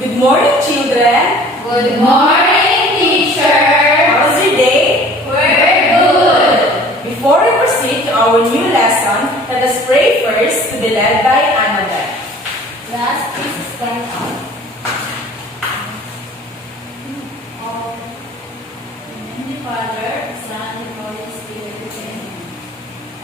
Good morning, children. Good morning, teacher. How was your day? We're good. Before we proceed to our new lesson, let us pray first to be led by Annabelle. Last, please stand up. In the Father, Son, and Holy Spirit. Amen.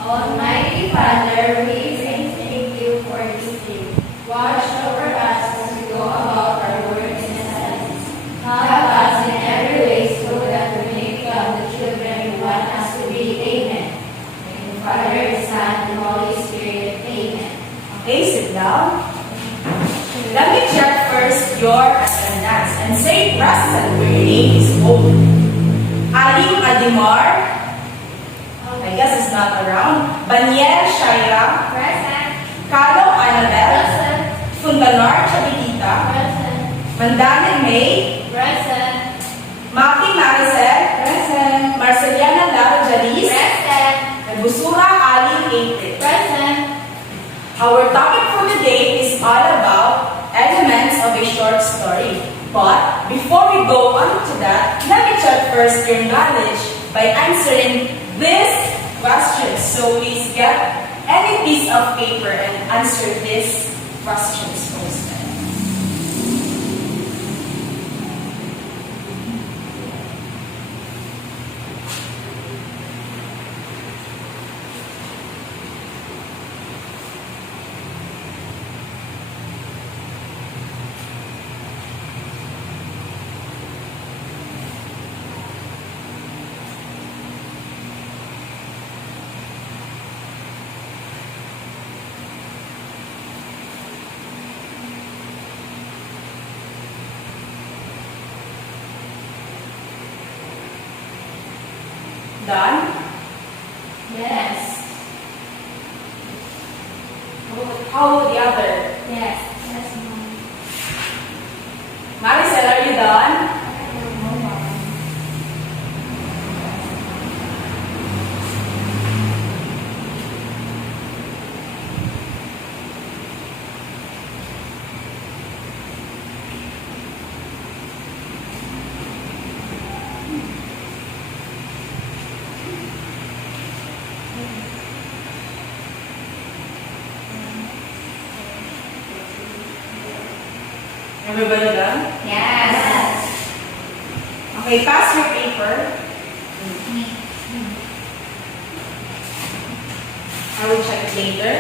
Almighty Father, we thank you for this day. Watch over us as we go about our work and studies. Help us in every way so that we may become the children you want us to be. Amen. In the Father, the Son, and Holy Spirit. Amen. Okay, sit down. Let me check first your attendance and say present when your name is called. Alim Adimar, I guess it's not around. Baniel Shaira, Present. Kalo Annabelle, Present. Fundanar Chabitita, Present. Mandane May, Present. Maki Maricel, present. Marceliana Lara Jalis, Present. and Busura Ali April. Present. Our topic for today is all about elements of a short story. But before we go on to that, let me check first your knowledge by answering this question. So please get any piece of paper and answer these questions posted. Done? Yes. How about the other? Yes. Yes, Mom. Maricel, are you done? Everybody done? Yes. Okay, pass your paper. I will check it later.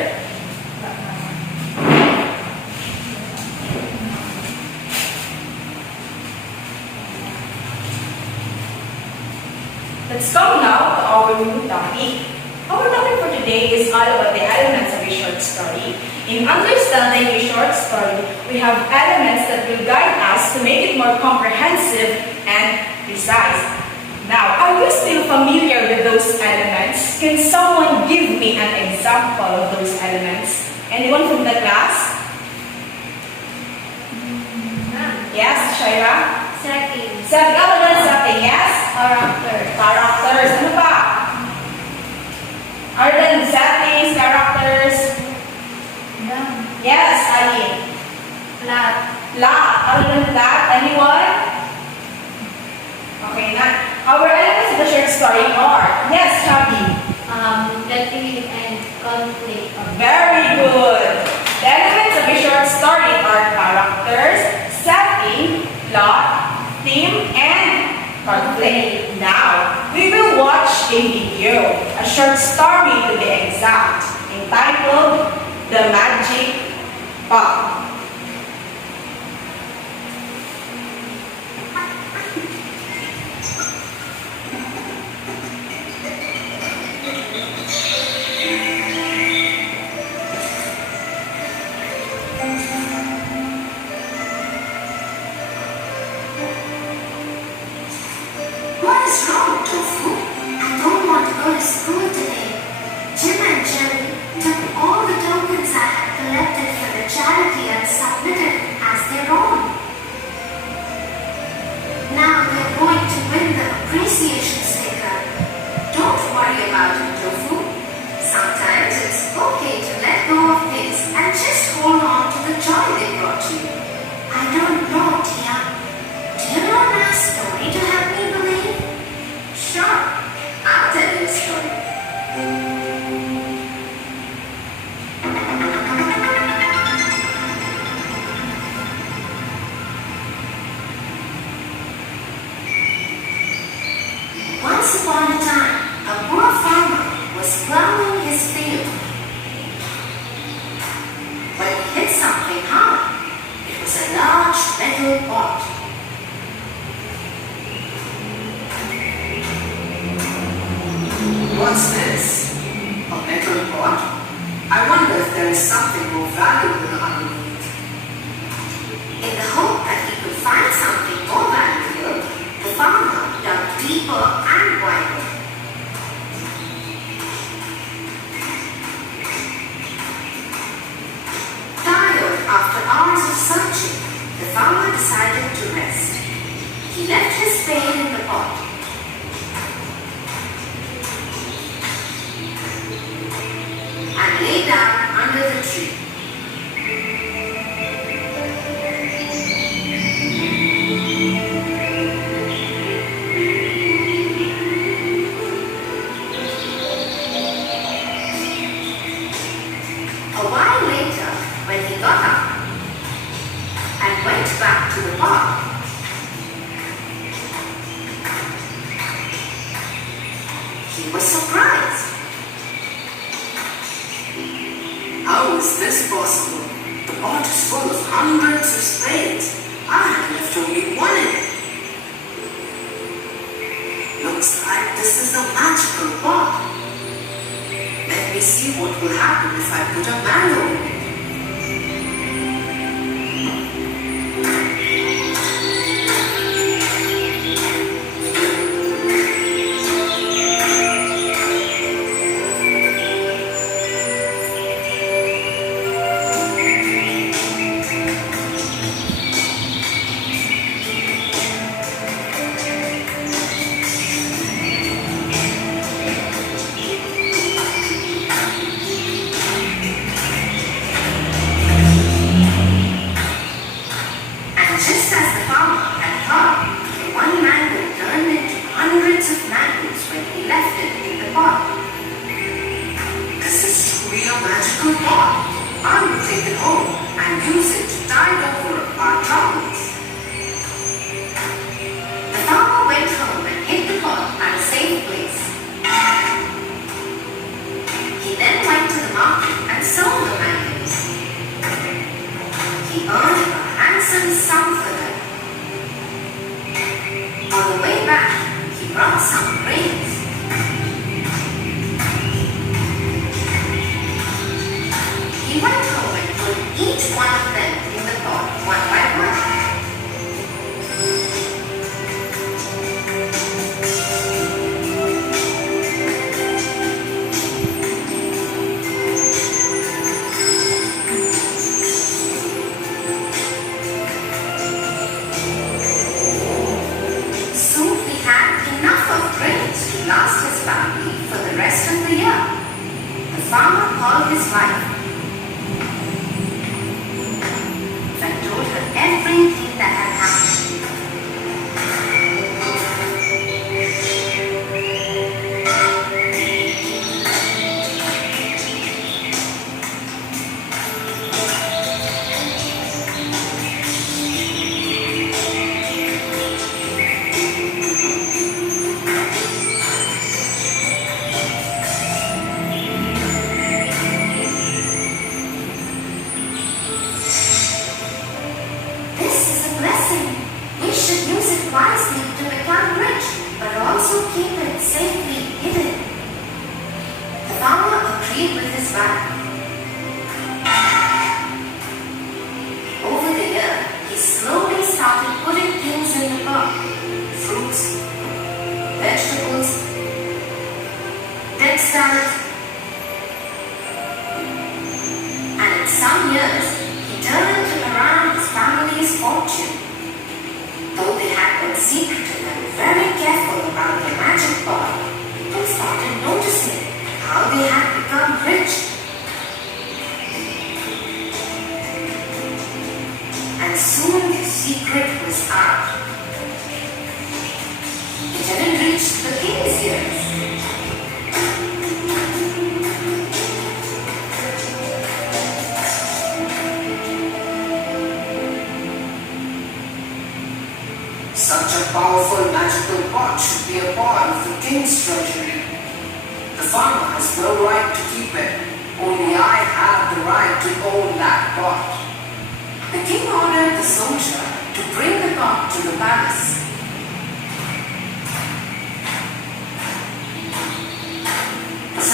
Let's come now to our new topic. Our topic for today is all about the elements of a short story. In understanding a short story, we have elements that will guide us to make it more comprehensive and precise. Now, are you still familiar with those elements? Can someone give me an example of those elements? Anyone from the class? Yes, Shaira? Setting. Setting, other than setting, yes? Character. Characters, ano pa? Other than settings, characters, yes, Ali. Plot. Plot, other than that, anyone? Okay, now, our elements of the short story are, yes, Chabi. The theme and conflict. Very good. The elements of a short story are characters, setting, plot, theme, and conflict. Now, we will watch a video, a short story to be exact, entitled The Magic Pop. What is wrong, Tofu? I don't want to go to school today. Jim and Jerry took all the tokens I had collected for the charity and submitted as their own. Now they're going to win the appreciation sticker. Don't worry about it, Tofu. this? A metal pot? I wonder if there is something more valuable underneath. In the hope that he could find something more valuable, the farmer dug deeper and wider. Tired after hours of searching, the farmer decided to rest. He left his spade in the pot. And lay down under the tree. A while later, when he got up and went back to the pot, he was surprised. How is this possible? The pot is full of hundreds of spades. I have left only one in it. Looks like this is a magical pot. Let me see what will happen if I put a mango in it. Just as the farmer had thought, the one mango turned into hundreds of mangoes when he left it in the pot. This is truly a magical pot. I will take it home and use it to tide over our troubles. The farmer went home and hid the pot at a safe place. He then went to the market and sold the mangoes. He earned a handsome sum for them. On the way back, he brought some grains. He went home and put each one of them in the pot one by one. Soon he had enough of grains to last his family for the rest of the year. The farmer called his wife and told her everything that had happened. This is a blessing. We should use it wisely to become rich, but also keep it safely hidden. The farmer agreed with his wife. Over the year, he slowly started putting things in the pot. Fruits, vegetables, textiles, and in some years, he turned around his family's fortune. Though they had been secretive and very careful about their magic pot, people started noticing how they had become rich. And soon the secret was out. It hadn't reached the king's ears. Such a powerful magical pot should be a part of the king's treasury. The farmer has no right to keep it. Only I have the right to own that pot. The king ordered the soldier to bring the pot to the palace. The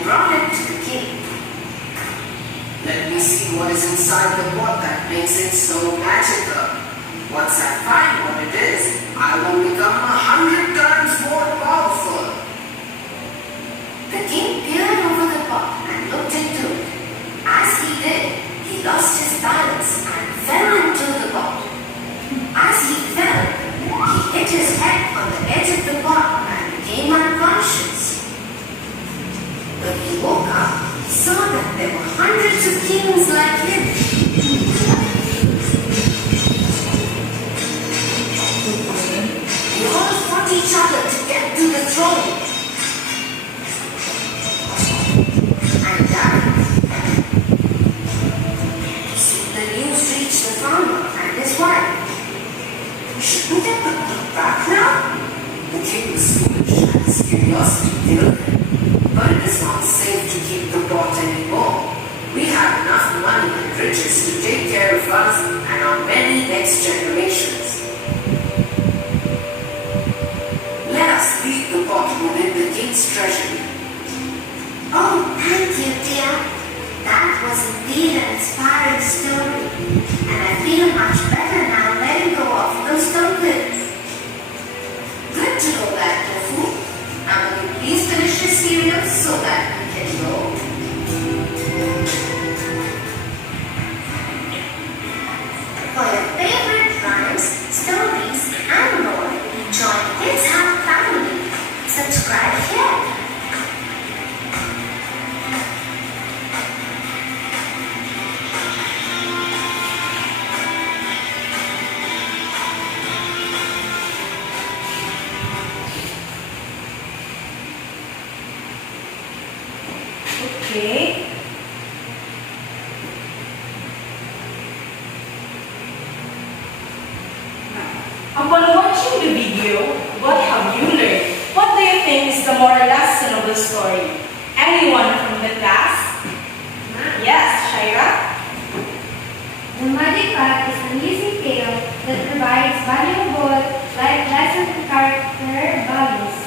and brought it to the king. Let me see what is inside the pot that makes it so magical. Once I find what it is, I will become 100 times more powerful. The king peered over the pot and looked into it. As he did, he lost his balance and fell into the pot. As he fell, he hit his head on the edge of the pot and became unconscious. When he woke up, he saw that there were hundreds of kings like him. They all fought each other to get to the throne. And died. Soon the news reached the farmer and his wife. Should we get the pot back now? The king was foolish and his curiosity killed him. But it is not safe to keep the pot anymore. We have enough money and riches to take care of us and our many next generations. Let us leave the pot within the king's treasury. Oh, thank you, dear. That was indeed an inspiring story. And I feel much better now letting go of those tokens. Good to know that, Tofu. Now will you please finish your cereal so that we can go? For your favorite rhymes, stories, and more, join Kids Hub Family. Subscribe here. Okay. Upon watching the video, what have you learned? What do you think is the moral lesson of the story? Anyone from the class? Yes, Shaira? The Magic Pot is an easy tale that provides valuable life lessons and character values.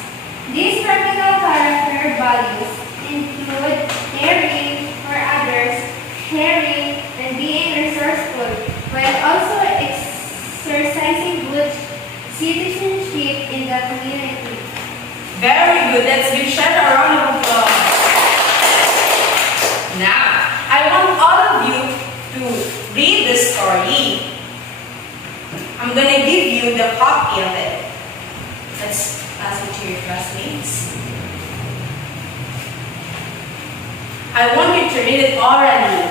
These practical character values include caring for others, sharing, and being resourceful, while also exercising good citizenship in the community. Very good. Let's give Shaira a round of applause. Now, I want all of you to read the story. I'm going to give you the copy of it. Let's pass it to your classmates. I want you to read it orally.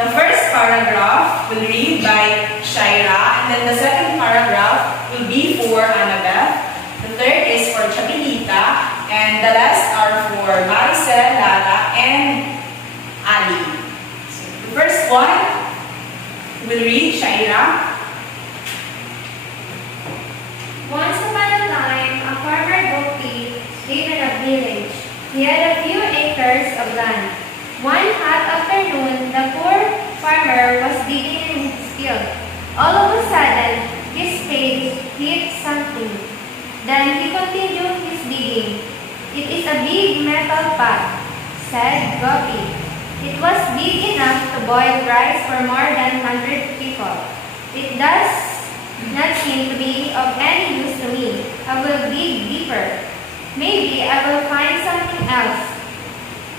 The first paragraph will read by Shaira, and then the second paragraph will be for Annabeth. The third is for Chabilita, and the rest are for Maricel, Lala, and Ali. So the first one will read Shaira. Once upon a time, a farmer Gopi lived in a village. He had a few acres of land. One hot afternoon, the poor farmer was digging in his field. All of a sudden, his spade hit something. Then he continued his digging. "It is a big metal pot," said Gopi. "It was big enough to boil rice for more than 100 people. It does not seem to be of any use to me. I will dig deeper. Maybe I will find something else,"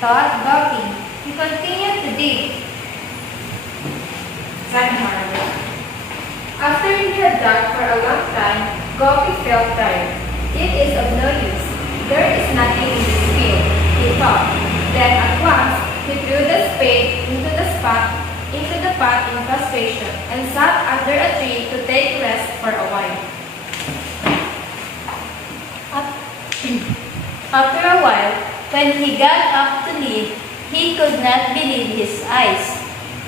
thought Gopi. He continued to dig. Second paragraph. After he had dug for a long time, Gopi felt tired. "It is of no use. There is nothing in this field," he thought. Then at once he threw the spade into the pot in frustration and sat under a tree to take rest for a while. After a while, when he got up to leave, he could not believe his eyes.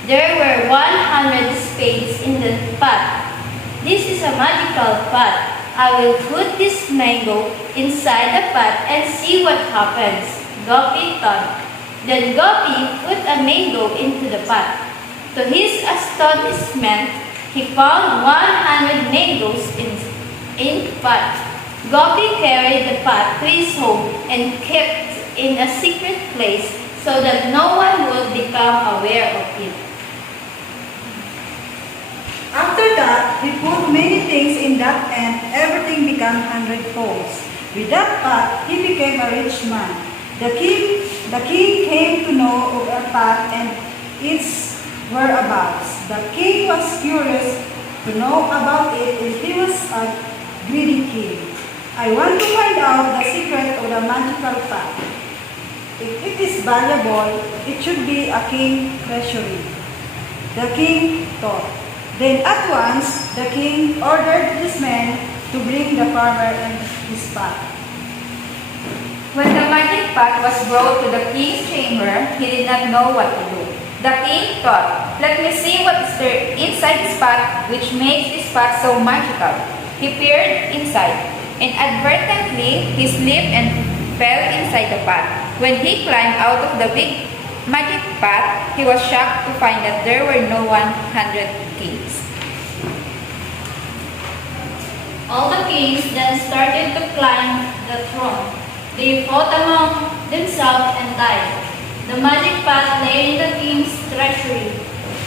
There were 100 spades in the pot. "This is a magical pot. I will put this mango inside the pot and see what happens," Gopi thought. Then Gopi put a mango into the pot. To his astonishment, he found 100 mangoes in the pot. Gopi carried the pot to his home and kept in a secret place so that no one would become aware of it. After that, he put many things in that and everything became 100-folds. With that pot, he became a rich man. The king came to know of a pot and its whereabouts. The king was curious to know about it, and he was a greedy king. I want to find out the secret of the magical pot. If it is valuable, it should be a king's treasury. The king thought. Then at once, the king ordered his men to bring the farmer and his pot. When the magic pot was brought to the king's chamber, he did not know what to do. The king thought, "Let me see what is there inside this pot, which makes this pot so magical." He peered inside. Inadvertently, he slipped and fell inside the pot. When he climbed out of the big magic pot, he was shocked to find that there were no 100 kings. All the kings then started to climb the throne. They fought among themselves and died. The magic pot lay in the king's treasury.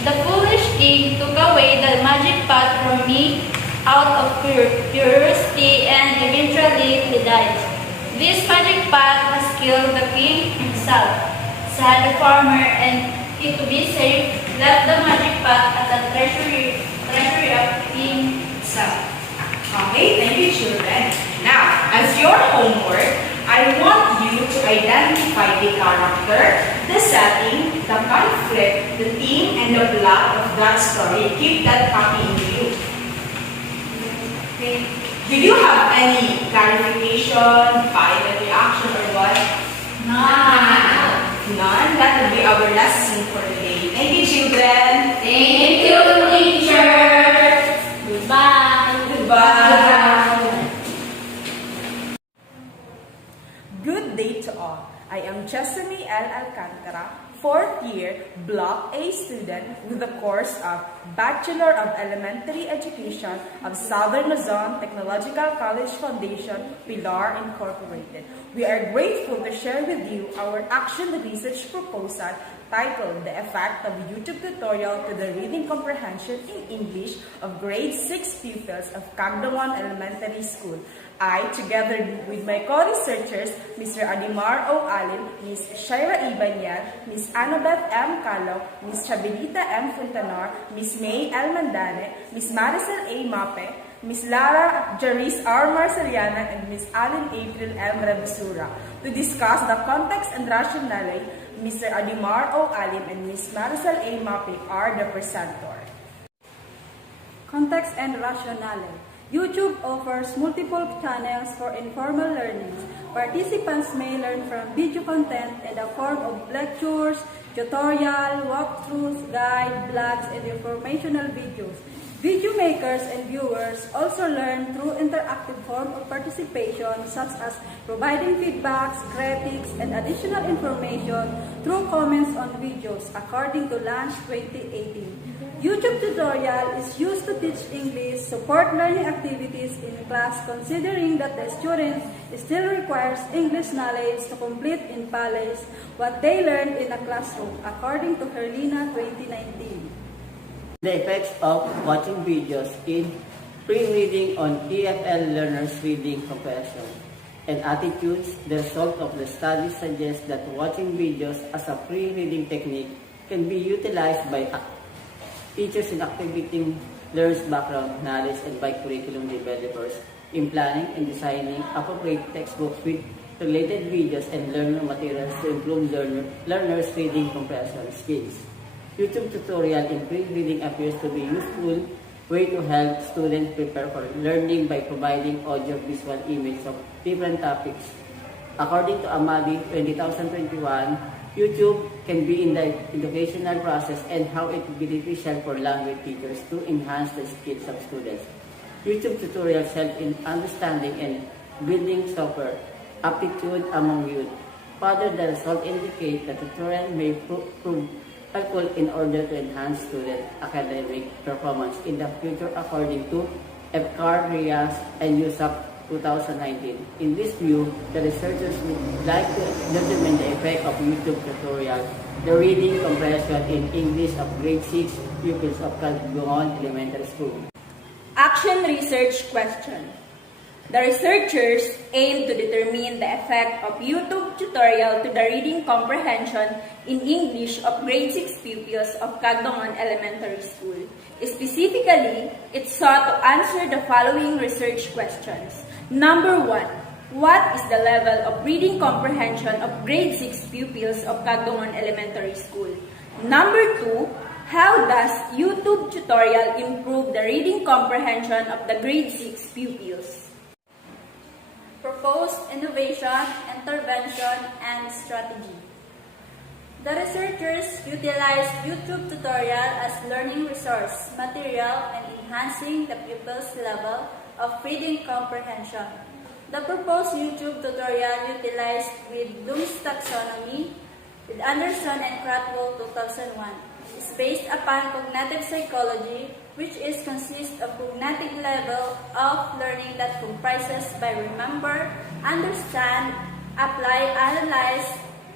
The foolish king took away the magic pot from me out of curiosity, and eventually he died. This magic pot has killed the king himself, said the farmer, and he, to be safe, left the magic pot at the treasury of the king himself. Okay, thank you, children. Now, as your homework, I want you to identify the character, the setting, the conflict, the theme, and the plot of that story. Keep that copy in view. Okay. Did you have any clarification, final reaction, or what? None? That will be our lesson for today. Thank you, children. Thank you, teacher. Goodbye. Goodbye. Good day to all. I am Chesamy L. Alcantara, 4th year Block A student with the course of Bachelor of Elementary Education of Southern Luzon Technological College Foundation, Pilar Incorporated. We are grateful to share with you our action research proposal titled The Effect of YouTube Tutorial to the Reading Comprehension in English of Grade 6 pupils of Cagdangan Elementary School. I, together with my co-researchers, Mr. Adimar O. Allen, Ms. Shaira Ibanyan, Ms. Annabeth M. Calo, Ms. Chabilita M. Funtanar, Ms. May L. Mandane, Ms. Maricel A. Mape, Ms. Lara Jaris R. Marsaliana, and Ms. Allen April M. Rabusura, to discuss the context and rationale. Mr. Adimar O. Allen and Ms. Maricel A. Mape are the presenter. Context and rationale. YouTube offers multiple channels for informal learning. Participants may learn from video content in the form of lectures, tutorial, walkthroughs, guide, blogs, and informational videos. Video makers and viewers also learn through interactive form of participation, such as providing feedbacks, critiques, and additional information through comments on videos, according to Launch 2018. YouTube tutorial is used to teach English, support learning activities in class, considering that the student still requires English knowledge to complete in college what they learned in a classroom, according to Herlina 2019. The effects of watching videos in pre-reading on EFL learners' reading comprehension and attitudes. The result of the study suggests that watching videos as a pre-reading technique can be utilized by teachers in activating learners' background knowledge and by curriculum developers in planning and designing appropriate textbooks with related videos and learning materials to improve learners' reading comprehension skills. YouTube tutorial in pre-reading appears to be a useful way to help students prepare for learning by providing audio-visual images of different topics. According to Amadi 2021, YouTube can be in the educational process and how it will be beneficial for language teachers to enhance the skills of students. YouTube tutorials help in understanding and building software aptitude among youth. Further, the results indicate that tutorial may prove helpful in order to enhance student academic performance in the future, according to Efkar Rias and Yusuf 2019. In this view, the researchers would like to determine the effect of YouTube tutorial, the reading comprehension in English of grade 6 pupils of Calduon Elementary School. Action research question. The researchers aim to determine the effect of YouTube tutorial to the reading comprehension in English of grade 6 pupils of Cagdongan Elementary School. Specifically, it sought to answer the following research questions. Number 1. What is the level of reading comprehension of grade 6 pupils of Cagdongan Elementary School? Number 2. How does YouTube tutorial improve the reading comprehension of the grade 6 pupils? Proposed innovation, intervention, and strategy. The researchers utilized YouTube tutorial as learning resource material and enhancing the pupils' level of reading comprehension. The proposed YouTube tutorial utilized with Bloom's taxonomy with Anderson and Cratwell 2001 is based upon cognitive psychology, which is consists of cognitive level of learning that comprises by remember, understand, apply, analyze,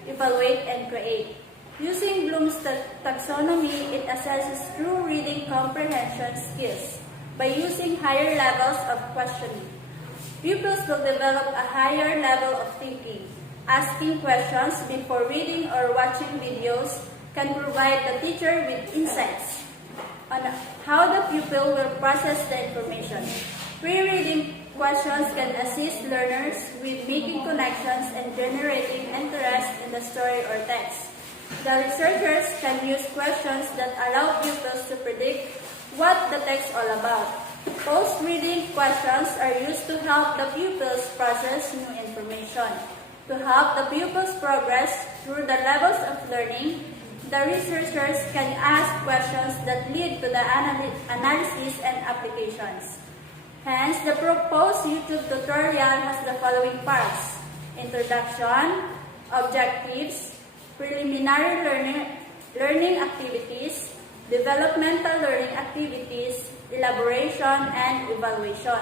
evaluate, and create. Using Bloom's taxonomy, it assesses true reading comprehension skills by using higher levels of questioning. Pupils will develop a higher level of thinking. Asking questions before reading or watching videos can provide the teacher with insights on how the pupil will process the information. Pre-reading questions can assist learners with making connections and generating interest in the story or text. The researchers can use questions that allow pupils to predict what the text is all about. Post-reading questions are used to help the pupils process new information. To help the pupils progress through the levels of learning, the researchers can ask questions that lead to the analysis and applications. Hence, the proposed YouTube tutorial has the following parts: introduction, objectives, preliminary learning activities, developmental learning activities, elaboration, and evaluation.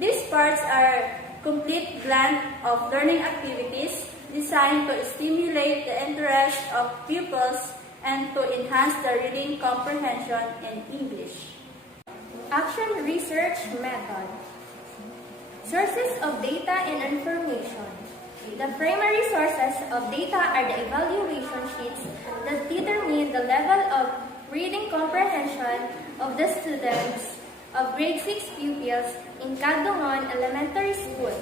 These parts are complete blend of learning activities designed to stimulate the interest of pupils and to enhance the reading comprehension in English. Action research method. Sources of data and information. The primary sources of data are the evaluation sheets that determine the level of reading comprehension of the students of grade 6 pupils in Cagdongan Elementary School.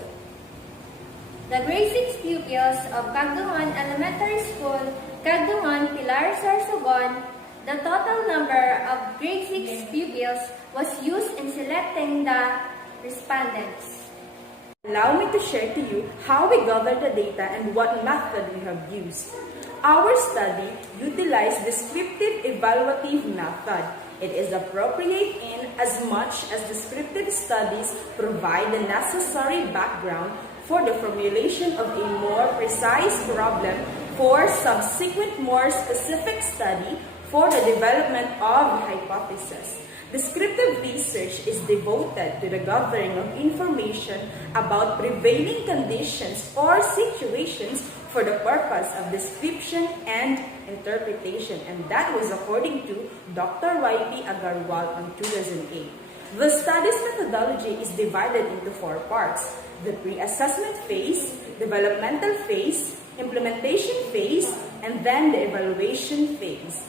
The grade 6 pupils of Cagdongan Elementary School, Cagdongan, Pilar, Sorsogon, the total number of grade 6 pupils was used in selecting the respondents. Allow me to share to you how we gather the data and what method we have used. Our study utilized descriptive evaluative method. It is appropriate in as much as descriptive studies provide the necessary background for the formulation of a more precise problem for subsequent more specific study for the development of hypothesis. Descriptive research is devoted to the gathering of information about prevailing conditions or situations for the purpose of description and interpretation, and that was according to Dr. Y.P. Agarwal in 2008. The study's methodology is divided into 4 parts: the pre-assessment phase, developmental phase, implementation phase, and then the evaluation phase.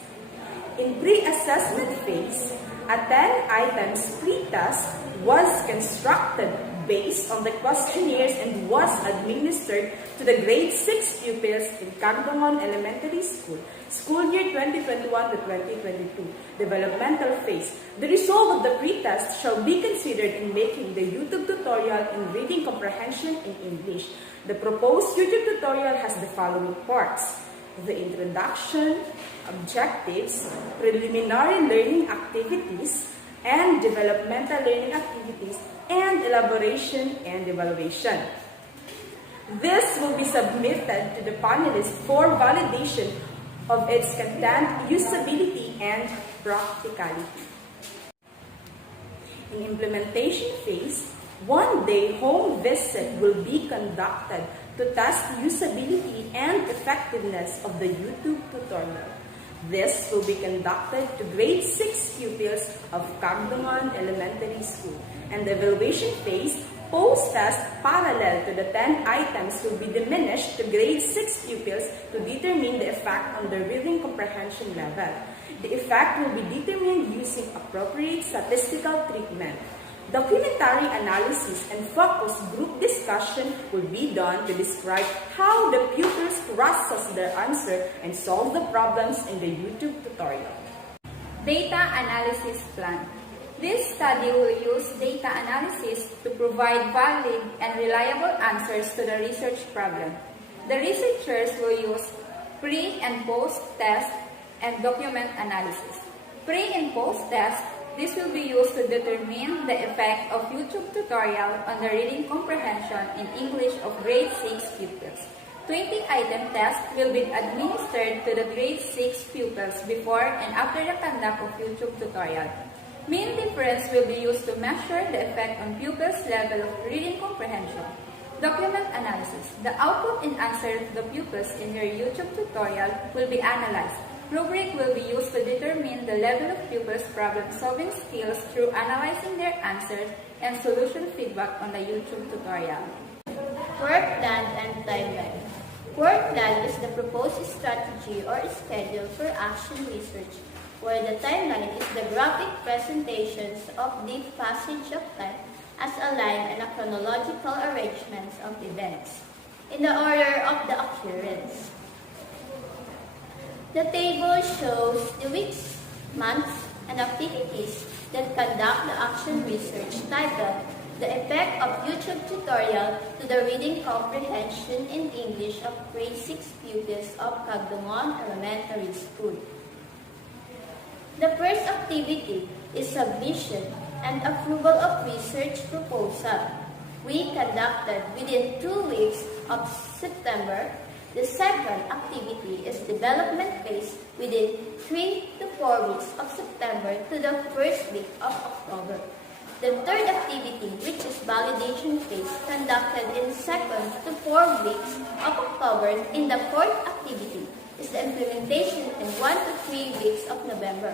In pre-assessment phase, a 10-items pre-test was constructed based on the questionnaires and was administered to the grade 6 pupils in Cagdongan Elementary School, school year 2021 to 2022. Developmental phase. The result of the pre-test shall be considered in making the YouTube tutorial in reading comprehension in English. The proposed YouTube tutorial has the following parts: the introduction, objectives, preliminary learning activities, and developmental learning activities, and elaboration and evaluation. This will be submitted to the panelists for validation of its content, usability, and practicality. In implementation phase, One-day home visit will be conducted to test usability and effectiveness of the YouTube tutorial. This will be conducted to grade 6 pupils of Cagdungan Elementary School, and the evaluation phase post-test parallel to the 10 items will be diminished to grade 6 pupils to determine the effect on their reading comprehension level. The effect will be determined using appropriate statistical treatment. Documentary analysis and focus group discussion will be done to describe how the pupils process their answer and solve the problems in the YouTube tutorial. Data analysis plan. This study will use data analysis to provide valid and reliable answers to the research problem. The researchers will use pre- and post-test and document analysis. Pre- and post-test, this will be used to determine the effect of YouTube tutorial on the reading comprehension in English of grade 6 pupils. 20-item test will be administered to the grade 6 pupils before and after the conduct of YouTube tutorial. Mean difference will be used to measure the effect on pupils' level of reading comprehension. Document analysis. The output and answer of the pupils in their YouTube tutorial will be analyzed. Rubric will be used to determine the level of pupils' problem-solving skills through analyzing their answers and solution feedback on the YouTube tutorial. Work plan and timeline. Work plan is the proposed strategy or schedule for action research, where the timeline is the graphic presentations of the passage of time as a line and a chronological arrangements of events in the order of the occurrence. The table shows the weeks, months, and activities that conduct the action research titled The Effect of YouTube Tutorial to the Reading Comprehension in English of Grade 6 Pupils of Cagdungan Elementary School. The first activity is submission and approval of research proposal. We conducted within 2 weeks of September. The second activity is development phase within 3 to 4 weeks of September to the first week of October. The third activity, which is validation phase, conducted in 2nd to 4 weeks of October. In the fourth activity is the implementation in 1 to 3 weeks of November.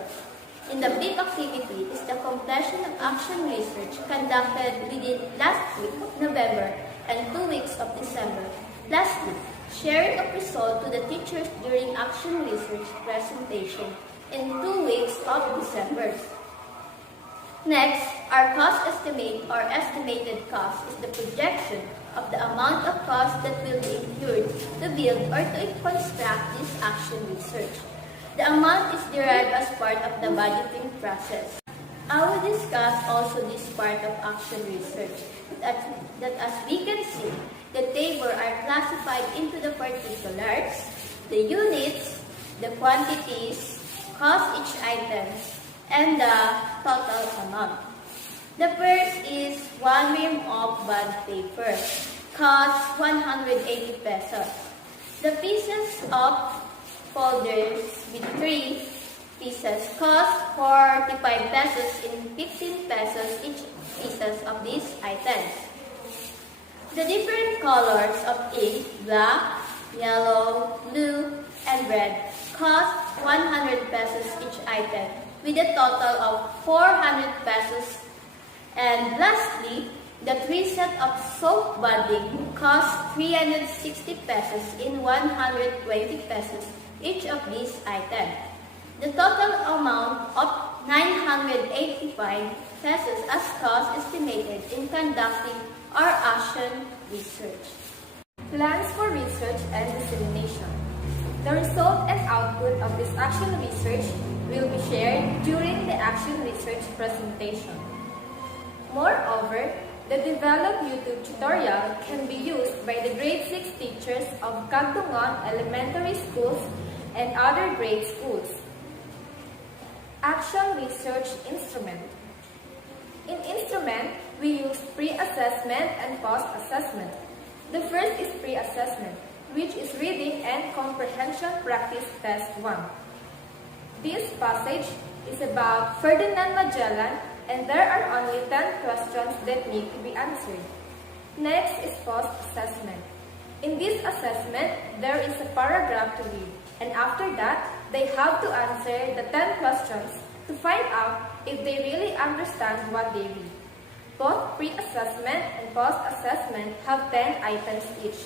In the big activity is the completion of action research conducted within last week of November and 2 weeks of December. Lastly, sharing of results to the teachers during action research presentation in 2 weeks of December. Next, our cost estimate or estimated cost is the projection of the amount of cost that will be incurred to build or to construct this action research. The amount is derived as part of the budgeting process. I will discuss also this part of action research that as we can see, the table are classified into the particulars, the units, the quantities, cost each item, and the total amount. The first is 1 ream of bond paper, cost 180 pesos. The pieces of folders with 3 pieces cost 45 pesos in 15 pesos each pieces of these items. The different colors of ink, black, yellow, blue, and red, cost 100 pesos each item, with a total of 400 pesos. And lastly, the 3 set of soap bonding cost 360 pesos in 120 pesos each of these items. The total amount of 985 pesos as cost estimated in conducting our action research. Plans for research and dissemination. The result and output of this action research will be shared during the action research presentation. Moreover, the developed YouTube tutorial can be used by the grade 6 teachers of Cagdungan Elementary Schools and other grade schools. Action Research Instrument. In instrument, we use pre-assessment and post-assessment. The first is pre-assessment, which is reading and comprehension practice test 1. This passage is about Ferdinand Magellan and there are only 10 questions that need to be answered. Next is post-assessment. In this assessment, there is a paragraph to read, and after that, they have to answer the 10 questions to find out if they really understand what they read. Both pre-assessment and post-assessment have 10 items each.